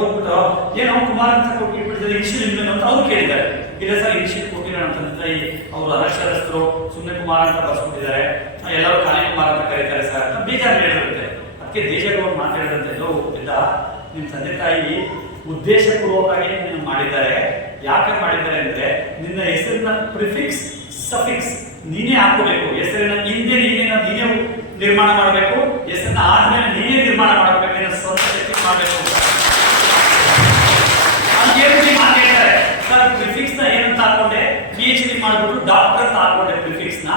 ಓದ್ಬಿಟ್ಟು ಏನೋ ಕುಮಾರ್ ಅಂತ ಕೊಟ್ಟಿಬಿಟ್ಟಿದ್ದಾರೆ ಇನಿಷಿಯಲ್ ನಿಮ್ಗೆ ಅಂತ ಅವ್ರು ಕೇಳಿದ್ದಾರೆ. ಇಲ್ಲ ಸರ್ ಇನಿಷಿಯಲ್ ಕೊಟ್ಟಿಲ್ಲ ಅಂತಂದ್ರೆ ಅವರು ಅನಕ್ಷರಸ್ಥರು ಸುಮ್ಮನೆ ಕುಮಾರ್ ಅಂತ ಬರ್ಸ್ಬಿಟ್ಟಿದ್ದಾರೆ, ಎಲ್ಲರೂ ಕಾಲಿ ಕುಮಾರ್ ಅಂತ ಕರೀತಾರೆ ಸರ್ ಅಂತ ಬೇಜಾರು ಹೇಳಿರುತ್ತೆ. ಅದಕ್ಕೆ ದೇಶಗಳು ಮಾತಾಡಿದಂತೆ ಎಲ್ಲೋ ಹೋಗ್ತಿದ್ದ ನಿಮ್ಮ ತಂದೆ ತಾಯಿ ಉದ್ದೇಶಪೂರ್ವಕವಾಗಿ ನಿನ್ನ ಮಾಡಿದ್ದಾರೆ. ಯಾಕೆ ಮಾಡಿದ್ದಾರೆ ಅಂದ್ರೆ ನಿನ್ನ ಹೆಸರಿನ ಪ್ರಿಫಿಕ್ಸ್ ಸಫಿಕ್ಸ್ ನೀನೇ ಹಾಕೋಬೇಕು. ಹೆಸರಿನ ಹಿಂದೆ ನೀನೇ ನಿರ್ಮಾಣ ಮಾಡಬೇಕು, ಹೆಸರನ್ನ ಆದ್ಮೇಲೆ ನೀನೇ ನಿರ್ಮಾಣ ಮಾಡಬೇಕು, ನಿನ್ನ ಸ್ವಂತ ಶಕ್ತಿ ಮಾಡಬೇಕು ಅಂತ ಹೇಳ್ತಾರೆ ಸರ್. ಪ್ರಿಫಿಕ್ಸ್ ನ ಏನಂತ ಹಾಕೊಂಡೆ, PhD ಮಾಡ್ಬಿಟ್ಟು ಡಾಕ್ಟರ್ ಅಂತ ಹಾಕೊಂಡೆ ಪ್ರಿಫಿಕ್ಸ್ ನ,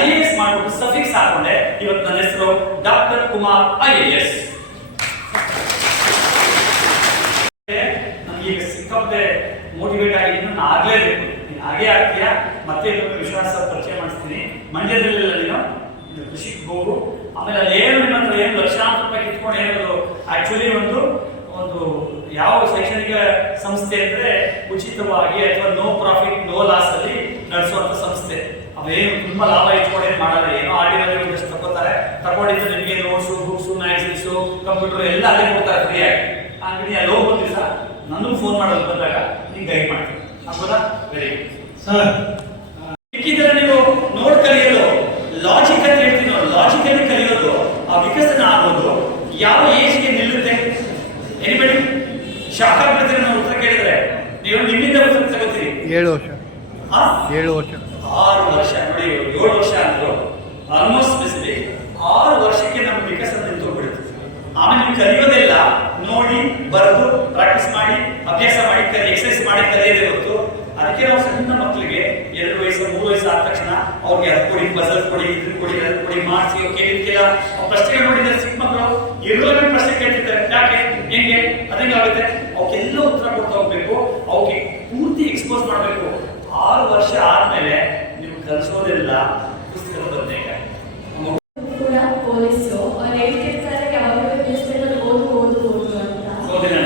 IAS ಮಾಡ್ಬಿಟ್ಟು ಸಫಿಕ್ಸ್ ಹಾಕೊಂಡೆ. ಇವತ್ತು ನನ್ನ ಹೆಸರು ಡಾಕ್ಟರ್ ಕುಮಾರ್ IAS. ನನಗೀಗ ಸಿಕ್ಕಾಪಟ್ಟೆ ಮೋಟಿವೇಟ್ ಆಗಿದ್ದೀನಿ, ನಾನು ಆಗ್ಲೇಬೇಕು. ನೀನು ಹಾಗೇ ಆಗ್ತೀಯಾ, ಮತ್ತೆ ಇನ್ನೊಂದು ವಿಶ್ವಾಸ ಪರಿಚಯ ಮಾಡಿಸ್ತೀನಿ. ಮಂಡ್ಯದಲ್ಲೆಲ್ಲ ನೀನು ಕೃಷಿಗೆ ಹೋಗು, ಆಮೇಲೆ ಅದೇನು ನಿಮ್ಮ ಹತ್ರ ಏನು ಲಕ್ಷಾಂತರ ರೂಪಾಯಿ ಕಿತ್ಕೊಂಡು ಏನದು ಆಕ್ಚುಲಿ ಒಂದು ಯಾವ ಶೈಕ್ಷಣಿಕ ಸಂಸ್ಥೆ ಅಂದ್ರೆ ಉಚಿತವಾಗಿ ಅಥವಾ ನೋ ಪ್ರಾಫಿಟ್ ನೋ ಲಾಸ್ ಅಲ್ಲಿ ನಡೆಸುವಂತ ಸಂಸ್ಥೆ. ಅವೇನು ತುಂಬಾ ಲಾಭ ಇಟ್ಕೊಂಡೇನು ಮಾಡಲ್ಲ, ಏನೋ ಆರ್ಡಿನರಿ ಒಂದಷ್ಟು ತಗೊಂಡಿದ್ದು ನಿಮಗೆ ನೋಟ್ಸು ಬುಕ್ಸು ಮ್ಯಾಗಝಿನ್ಸು ಕಂಪ್ಯೂಟರ್ ಎಲ್ಲ ಅಲ್ಲೇ ಕೊಡ್ತಾರೆ ಫ್ರೀಯಾಗಿ. ಹಾಗೆ ಅಲ್ಲಿ ಹೋಗೋ ದಿವಸ ನನಗೂ ಫೋನ್ ಮಾಡೋದು ಬಂದಾಗ ನೀವು ಗೈಡ್ ಮಾಡ್ತೀನಿ, ಆಗ್ಬೋದಾ? Very good sir. ಸಿಕ್ಕಿದ್ರೆ ನೀವು ನೋಡ್ ಕಲಿಯೋದು ಲಾಜಿಕ್ ಅಂತ ಹೇಳ್ತೀನಿ, ಲಾಜಿಕಲ್ಲಿ ಕಲಿಯೋದು ಆ ವಿಕಸನ ಆಗೋದು ಯಾವ ಏಜ್ಗೆ ನಿಲ್ಲುತ್ತೆ? ಎನಿಬಡಿ ಶಾಕ್ ಆಗ್ಬಿಡ್ತೀರಿ ನಾವು ಉತ್ತರ ಕೇಳಿದ್ರೆ. ನೀವು ನಿಮ್ಮಿಂದ ಉತ್ತರ ತಗೋತೀರಿ. 7 ವರ್ಷ 7 ವರ್ಷ 6 ವರ್ಷ ನೋಡಿ, 7 ವರ್ಷ ಅಂದ್ರು ಆಲ್ಮೋಸ್ಟ್ ಸ್ಪೆಸಿಫಿಕ್. 6 ವರ್ಷಕ್ಕೆ ನಮ್ಮ ವಿಕಸನ ನಿಂತೋಗ್ಬಿಡುತ್ತೆ. ಆಮೇಲೆ ನೀವು ಕಲಿಯೋದೆಲ್ಲ ನೋಡಿ ಬರೆದು ಪ್ರಾಕ್ಟೀಸ್ ಮಾಡಿ ಅಭ್ಯಾಸ ಮಾಡಿ ಎಕ್ಸರ್ಸೈಸ್ ಮಾಡಿ ಕಲಿಯೋದೇ ಹೊತ್ತು. ಅದಕ್ಕೆ ನಾವು ಸಣ್ಣ ಮಕ್ಕಳಿಗೆ 2 ವಯಸ್ಸು 3 ವಯಸ್ಸು ಆದ ತಕ್ಷಣ ಅವ್ರಿಗೆ ಅದು ಕೊಡಿ, ಬಜಲ್ ಕೊಡಿ, ಇದ್ರ ಕೊಡಿ, ಅದ್ರ ಕೊಡಿ ಮಾಡಿಸಿ ಕೇಳಿದ್ಕೆಲ್ಲ ಪ್ರಶ್ನೆಗಳು ನೋಡಿದ್ರೆ ಚಿಕ್ಕ ಮಕ್ಕಳು ಇರೋದೇ ಪ್ರಶ್ನೆ ಕೇಳ್ತಿದ್ದಾರೆ. ಯಾಕೆ ಹೆಂಗೆ ಅದಂಗಾಗುತ್ತೆ? ಅವಕ್ಕೆಲ್ಲ ಉತ್ತರ ಕೊಡ್ತಾ ಹೋಗ್ಬೇಕು, ಅವಕ್ಕೆ ಪೂರ್ತಿ ಎಕ್ಸ್ಪೋಸ್ ಮಾಡಬೇಕು. 6 ವರ್ಷ ಆದ್ಮೇಲೆ ನೀವು ಕಲಿಸೋದೆಲ್ಲ ಪುಸ್ತಕದ ಬಂದಾಗ ಪೊಲೀಸು ಅವ್ರು ಹೇಳ್ತಿರ್ತಾರೆ ಯಾವಾಗಲೂ ನ್ಯೂಸ್ ಪೇಪರ್ ಓದು ಅಂತ. ಓದಿನ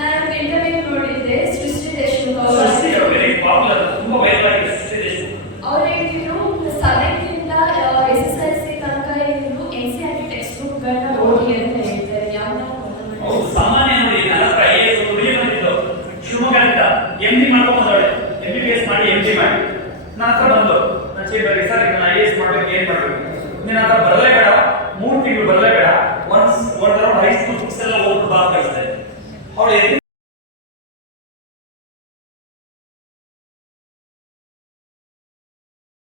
ನಾನು ಇಂಟರ್ವ್ಯೂ ನೋಡಿದ್ದೆ ಸೃಷ್ಟಿ ದೇಶಮುಖ್ ವೆರಿ ಪಾಪ್ಯುಲರ್, ತುಂಬಾ ವೈರಲ್ ಆಗಿದೆ ಸೃಷ್ಟಿ ದೇಶಮುಖ್. ಅವ್ರು ಹೇಳಿದ್ರು 7th ಇಂದ SSLC ತನಕ ಇದ್ದು NCERT ಟೆಕ್ಸ್ಟ್ ಬುಕ್ ಗಳನ್ನ ಓದಿ ಅಂತ ಹೇಳ್ತಾರೆ. ಹೌದು, ಸಾಮಾನ್ಯ ನೋಡಿ. ನನ್ನ ಹತ್ರ IAS ಹುಡುಗಿ ಬಂದಿದ್ದು ಶಿವಮೊಗ್ಗದಿಂದ MD ಮಾಡ್ಕೊಂಡ್ಬಂದವಳೆ, MBBS ಮಾಡಿ MD ಮಾಡಿ ನನ್ನ ಹತ್ರ ಬಂದು ನನ್ನ ಚೇಂಬರ್ಗೆ ಸರ್ ನಾನು IAS ಮಾಡ್ಬೇಕು, ಏನ್ ಮಾಡ್ಬೇಕು? ನಿನ್ನ ಹತ್ರ ಬರಲೇಬೇಡ, 3 ತಿಂಗಳು ಬರಲೇಬೇಡ, ಒಂದ್ ರೌಂಡ್ ಹೈಸ್ಕೂಲ್ ಬುಕ್ಸ್ ಎಲ್ಲ ಓದ್ಬಿಟ್ಟು ಬಾ ಕಳಿಸ್ದೆ. ಅವಳು